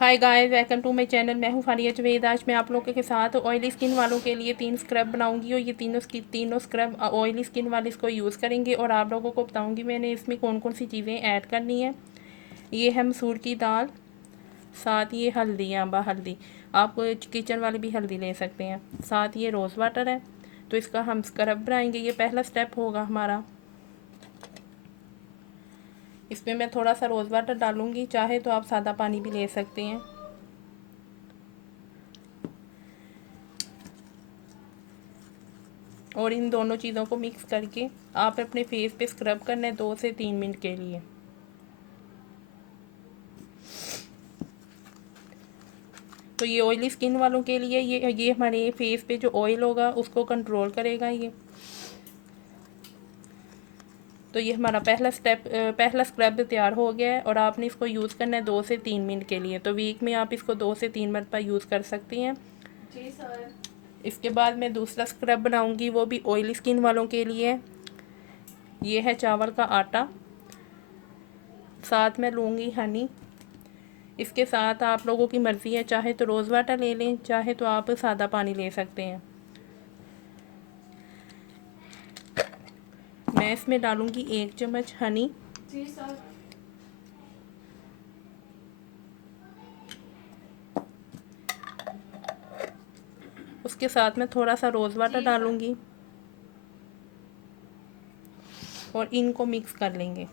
Hi guys, welcome to my channel. मैं हूं फारिया जवेद। आज मैं आप लोगों के साथ ऑयली स्किन वालों के लिए 3 स्क्रब बनाऊंगी और ये तीनों स्क्रब ऑयली स्किन वाले इसको यूज़ करेंगे और आप लोगों को बताऊंगी मैंने इसमें कौन कौन सी चीज़ें ऐड करनी है। ये है मसूर की दाल, साथ ये हल्दी, अम्बा हल्दी, आप किचन वाले भी हल्दी ले सकते हैं। साथ ये रोज़ वाटर है, तो इसका हम स्क्रब बनाएंगे। ये पहला स्टेप होगा हमारा। इसमें मैं थोड़ा सा रोज़ वाटर डालूंगी, चाहे तो आप सादा पानी भी ले सकते हैं। और इन दोनों चीज़ों को मिक्स करके आप अपने फेस पे स्क्रब करना है 2 से 3 मिनट के लिए। तो ये ऑयली स्किन वालों के लिए ये हमारे फेस पे जो ऑयल होगा उसको कंट्रोल करेगा ये। तो ये हमारा पहला स्क्रब तैयार हो गया है और आपने इसको यूज़ करना है 2 से 3 मिनट के लिए। तो वीक में आप इसको 2 से 3 मरतबा यूज़ कर सकती हैं। जी सर। इसके बाद मैं दूसरा स्क्रब बनाऊंगी, वो भी ऑयली स्किन वालों के लिए। ये है चावल का आटा, साथ में लूँगी हनी। इसके साथ आप लोगों की मर्ज़ी है, चाहे तो रोज़ वाटर ले लें, चाहे तो आप सादा पानी ले सकते हैं। मैं इसमें डालूँगी 1 चम्मच हनी। जी सर। उसके साथ में थोड़ा सा रोज़ वाटर डालूँगी और इनको मिक्स कर लेंगे।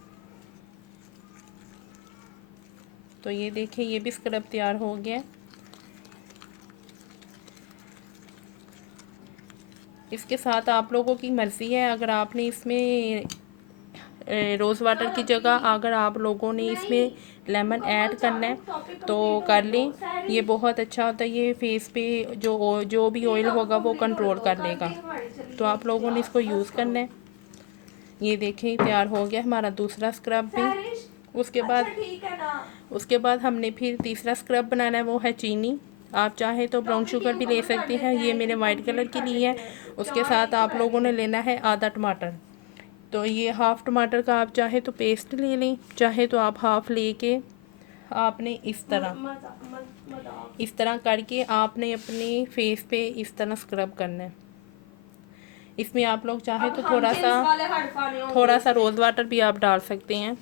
तो ये देखिए, ये भी स्क्रब तैयार हो गया। इसके साथ आप लोगों की मर्ज़ी है, अगर आपने इसमें रोज़ वाटर की जगह अगर आप लोगों ने इसमें लेमन ऐड करना है तो कर लें। ये बहुत अच्छा होता है, ये फेस पे जो भी ऑयल होगा वो कंट्रोल कर लेगा। तो आप लोगों ने इसको यूज़ करना है। ये देखें, तैयार हो गया हमारा दूसरा स्क्रब भी। उसके बाद हमने फिर तीसरा स्क्रब बनाना है, वो है चीनी। आप चाहे तो ब्राउन शुगर भी ले सकते हैं, ये मेरे वाइट कलर की ली है। उसके साथ आप लोगों ने लेना है आधा टमाटर। तो ये हाफ़ टमाटर का आप चाहे तो पेस्ट ले लें, चाहे तो आप हाफ़ लेके आपने इस तरह करके आपने अपने फेस पे इस तरह स्क्रब करना है। इसमें आप लोग चाहे तो थोड़ा सा रोज़ वाटर भी आप डाल सकते हैं।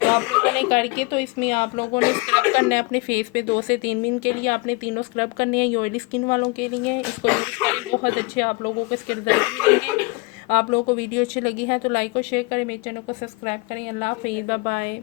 तो आप लोगों ने करके तो इसमें आप लोगों ने स्क्रब करना है अपने फेस पे 2 से 3 मिनट के लिए। आपने तीनों स्क्रब करने हैं, ये ऑयली स्किन वालों के लिए। इसको यूज़ करें, बहुत अच्छे आप लोगों को इसके रिजल्ट मिलेंगे। आप लोगों को वीडियो अच्छी लगी है तो लाइक और शेयर करें, मेरे चैनल को सब्सक्राइब करें। अल्लाह हाफ़िज़, बाय बाय।